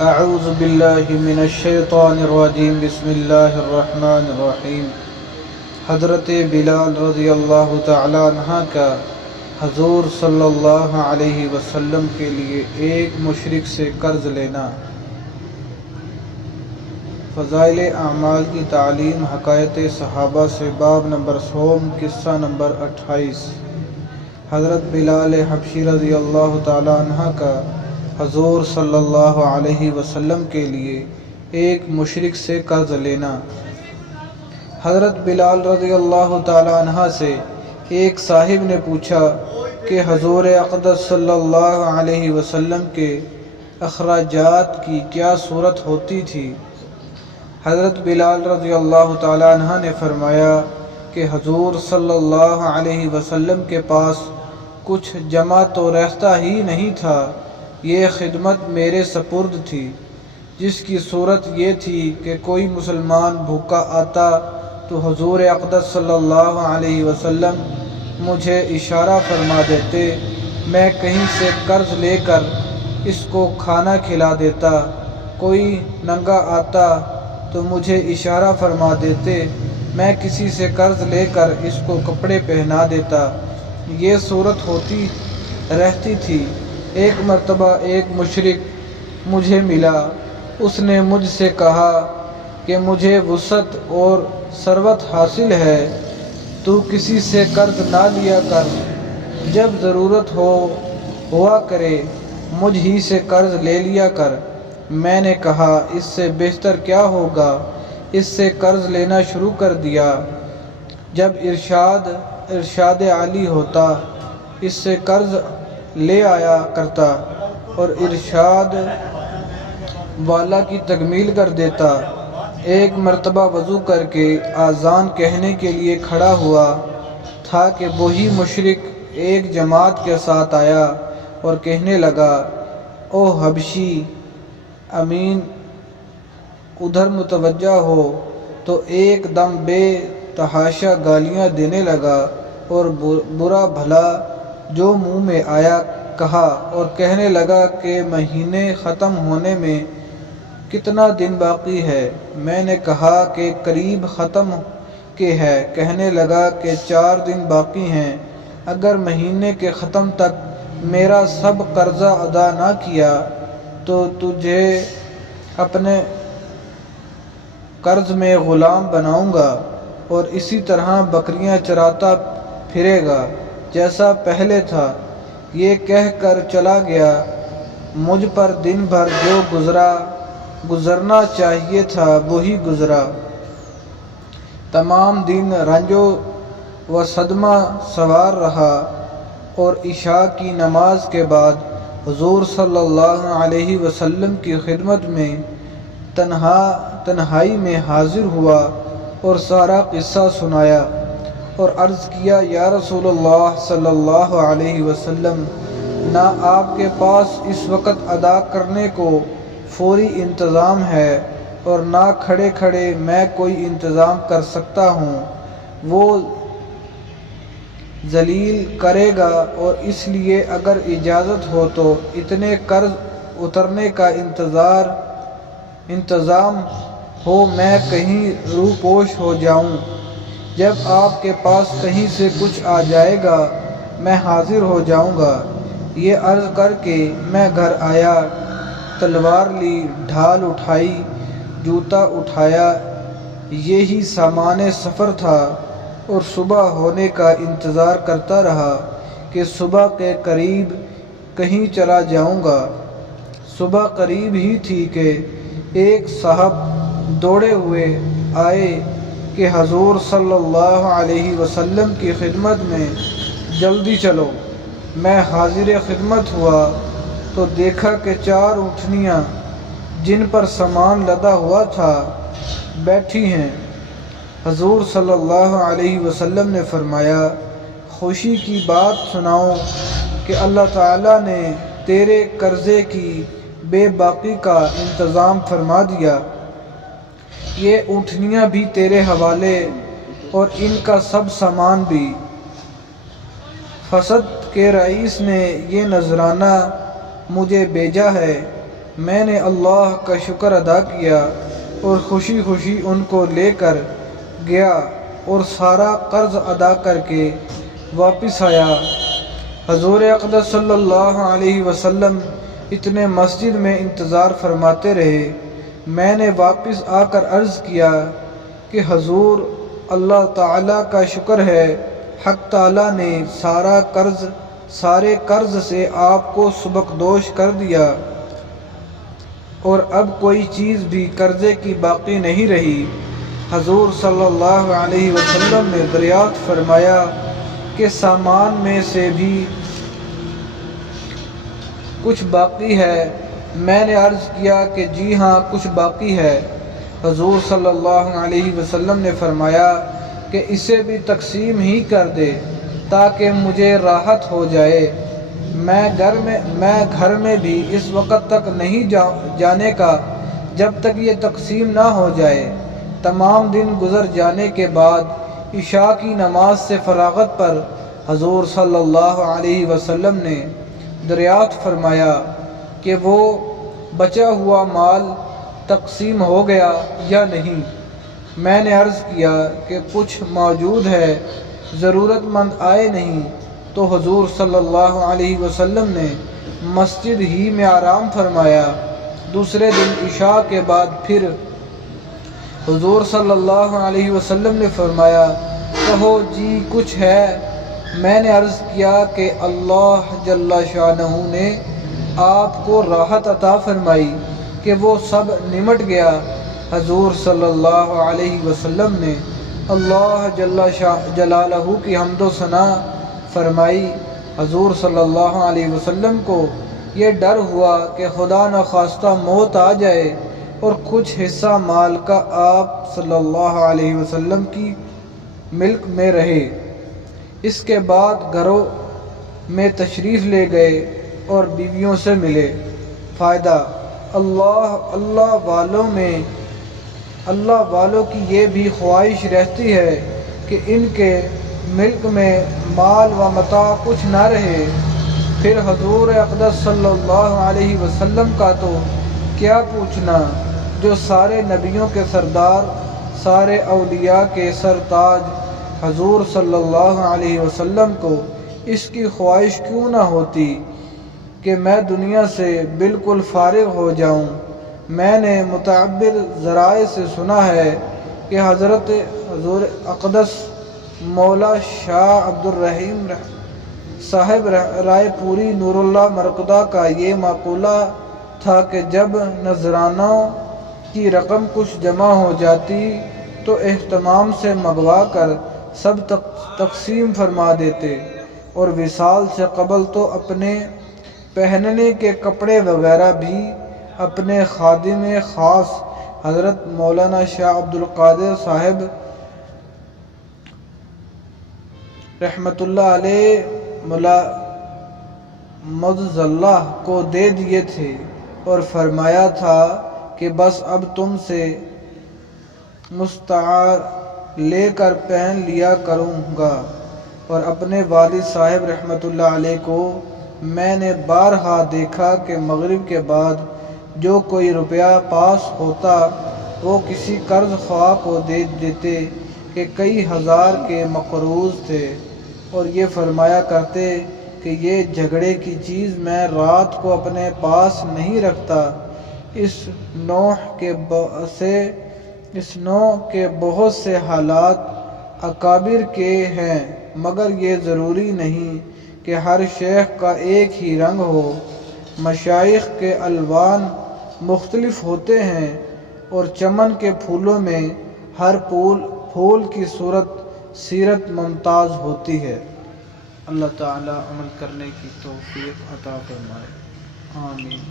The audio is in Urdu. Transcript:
اعوذ باللہ من الشیطان الرجیم بسم اللہ الرحمن الرحیم۔ حضرت بلال رضی اللہ تعالی عنہ کا حضور صلی اللہ علیہ وسلم کے لیے ایک مشرک سے قرض لینا۔ فضائل اعمال کی تعلیم حکایت صحابہ سے باب نمبر 100 قصہ نمبر 28۔ حضرت بلال حبشی رضی اللہ تعالی عنہ کا حضور صلی اللہ علیہ وسلم کے لیے ایک مشرک سے قرض لینا۔ حضرت بلال رضی اللہ تعالی عنہ سے ایک صاحب نے پوچھا کہ حضور اقدس صلی اللہ علیہ وسلم کے اخراجات کی کیا صورت ہوتی تھی؟ حضرت بلال رضی اللہ تعالی عنہ نے فرمایا کہ حضور صلی اللہ علیہ وسلم کے پاس کچھ جمع تو رہتا ہی نہیں تھا، یہ خدمت میرے سپرد تھی، جس کی صورت یہ تھی کہ کوئی مسلمان بھوکا آتا تو حضور اقدس صلی اللہ علیہ وسلم مجھے اشارہ فرما دیتے، میں کہیں سے قرض لے کر اس کو کھانا کھلا دیتا۔ کوئی ننگا آتا تو مجھے اشارہ فرما دیتے، میں کسی سے قرض لے کر اس کو کپڑے پہنا دیتا، یہ صورت ہوتی رہتی تھی۔ ایک مرتبہ ایک مشرک مجھے ملا، اس نے مجھ سے کہا کہ مجھے وسعت اور ثروت حاصل ہے، تو کسی سے قرض نہ لیا کر، جب ضرورت ہوا کرے مجھ ہی سے قرض لے لیا کر۔ میں نے کہا اس سے بہتر کیا ہوگا، اس سے قرض لینا شروع کر دیا۔ جب ارشاد عالی ہوتا اس سے قرض لے آیا کرتا اور ارشاد والا کی تکمیل کر دیتا۔ ایک مرتبہ وضو کر کے اذان کہنے کے لیے کھڑا ہوا تھا کہ وہی مشرک ایک جماعت کے ساتھ آیا اور کہنے لگا، او حبشی امین، ادھر متوجہ ہو، تو ایک دم بے تحاشا گالیاں دینے لگا اور برا بھلا جو منہ میں آیا کہا اور کہنے لگا کہ مہینے ختم ہونے میں کتنا دن باقی ہے؟ میں نے کہا کہ قریب ختم کے ہے۔ کہنے لگا کہ 4 دن باقی ہیں، اگر مہینے کے ختم تک میرا سب قرضہ ادا نہ کیا تو تجھے اپنے قرض میں غلام بناؤں گا اور اسی طرح بکریاں چراتا پھرے گا جیسا پہلے تھا۔ یہ کہہ کر چلا گیا۔ مجھ پر دن بھر جو گزرنا چاہیے تھا وہی گزرا۔ تمام دن رنج و صدمہ سوار رہا اور عشاء کی نماز کے بعد حضور صلی اللہ علیہ وسلم کی خدمت میں تنہائی میں حاضر ہوا اور سارا قصہ سنایا اور عرض کیا، یا رسول اللہ صلی اللہ علیہ وسلم، نہ آپ کے پاس اس وقت ادا کرنے کو فوری انتظام ہے اور نہ کھڑے کھڑے میں کوئی انتظام کر سکتا ہوں، وہ ذلیل کرے گا، اور اس لیے اگر اجازت ہو تو اتنے قرض اترنے کا انتظام ہو میں کہیں روپوش ہو جاؤں۔ جب آپ کے پاس کہیں سے کچھ آ جائے گا میں حاضر ہو جاؤں گا۔ یہ عرض کر کے میں گھر آیا، تلوار لی، ڈھال اٹھائی، جوتا اٹھایا، یہی سامان سفر تھا، اور صبح ہونے کا انتظار کرتا رہا کہ صبح کے قریب کہیں چلا جاؤں گا۔ صبح قریب ہی تھی کہ ایک صاحب دوڑے ہوئے آئے کہ حضور صلی اللہ علیہ وسلم کی خدمت میں جلدی چلو۔ میں حاضر خدمت ہوا تو دیکھا کہ 4 اونٹنیاں جن پر سامان لدا ہوا تھا بیٹھی ہیں۔ حضور صلی اللہ علیہ وسلم نے فرمایا، خوشی کی بات سناؤ کہ اللہ تعالیٰ نے تیرے قرضے کی بے باقی کا انتظام فرما دیا، یہ اونٹنیاں بھی تیرے حوالے اور ان کا سب سامان بھی۔ فسد کے رئیس نے یہ نذرانہ مجھے بھیجا ہے میں نے اللہ کا شکر ادا کیا اور خوشی خوشی ان کو لے کر گیا اور سارا قرض ادا کر کے واپس آیا۔ حضور اقدس صلی اللہ علیہ وسلم اتنے مسجد میں انتظار فرماتے رہے۔ میں نے واپس آ کر عرض کیا کہ حضور، اللہ تعالیٰ کا شکر ہے، حق تعالیٰ نے سارے قرض سے آپ کو سبکدوش کر دیا اور اب کوئی چیز بھی قرضے کی باقی نہیں رہی۔ حضور صلی اللہ علیہ وسلم نے دریافت فرمایا کہ سامان میں سے بھی کچھ باقی ہے؟ میں نے عرض کیا کہ جی ہاں، کچھ باقی ہے۔ حضور صلی اللہ علیہ وسلم نے فرمایا کہ اسے بھی تقسیم ہی کر دے تاکہ مجھے راحت ہو جائے۔ میں گھر میں بھی اس وقت تک نہیں جانے کا جب تک یہ تقسیم نہ ہو جائے۔ تمام دن گزر جانے کے بعد عشاء کی نماز سے فراغت پر حضور صلی اللہ علیہ وسلم نے دریافت فرمایا کہ وہ بچا ہوا مال تقسیم ہو گیا یا نہیں۔ میں نے عرض کیا کہ کچھ موجود ہے، ضرورت مند آئے نہیں، تو حضور صلی اللہ علیہ وسلم نے مسجد ہی میں آرام فرمایا۔ دوسرے دن عشاء کے بعد پھر حضور صلی اللہ علیہ وسلم نے فرمایا، کہو جی کچھ ہے؟ میں نے عرض کیا کہ اللہ جل شانہ نے آپ کو راحت عطا فرمائی کہ وہ سب نمٹ گیا۔ حضور صلی اللہ علیہ وسلم نے اللہ جل جلالہ کی حمد و ثنا فرمائی۔ حضور صلی اللہ علیہ وسلم کو یہ ڈر ہوا کہ خدا نخواستہ موت آ جائے اور کچھ حصہ مال کا آپ صلی اللہ علیہ وسلم کی ملک میں رہے۔ اس کے بعد گھروں میں تشریف لے گئے اور بیویوں سے ملے۔ فائدہ: اللہ والوں کی یہ بھی خواہش رہتی ہے کہ ان کے ملک میں مال و متاع کچھ نہ رہے۔ پھر حضور اقدس صلی اللہ علیہ وسلم کا تو کیا پوچھنا، جو سارے نبیوں کے سردار، سارے اولیاء کے سرتاج، حضور صلی اللہ علیہ وسلم کو اس کی خواہش کیوں نہ ہوتی کہ میں دنیا سے بالکل فارغ ہو جاؤں۔ میں نے متعبر ذرائع سے سنا ہے کہ حضور اقدس مولا شاہ عبد الرحیم صاحب رائے پوری نور اللہ مرقدہ کا یہ مقولہ تھا کہ جب نذرانوں کی رقم کچھ جمع ہو جاتی تو اہتمام سے منگوا کر سب تقسیم فرما دیتے، اور وصال سے قبل تو اپنے پہننے کے کپڑے وغیرہ بھی اپنے خادم خاص حضرت مولانا شاہ عبد القادر صاحب رحمۃ اللہ علیہ ملازمہ کو دے دیے تھے اور فرمایا تھا کہ بس اب تم سے مستعار لے کر پہن لیا کروں گا۔ اور اپنے والد صاحب رحمۃ اللہ علیہ کو میں نے بارہا دیکھا کہ مغرب کے بعد جو کوئی روپیہ پاس ہوتا وہ کسی قرض خواہ کو دے دیتے کہ کئی ہزار کے مقروض تھے، اور یہ فرمایا کرتے کہ یہ جھگڑے کی چیز میں رات کو اپنے پاس نہیں رکھتا۔ اس نوع کے بہت سے حالات اکابر کے ہیں، مگر یہ ضروری نہیں کہ ہر شیخ کا ایک ہی رنگ ہو۔ مشائخ کے الوان مختلف ہوتے ہیں، اور چمن کے پھولوں میں ہر پھول کی سیرت ممتاز ہوتی ہے۔ اللہ تعالی عمل کرنے کی توفیق عطا فرمائے، آمین۔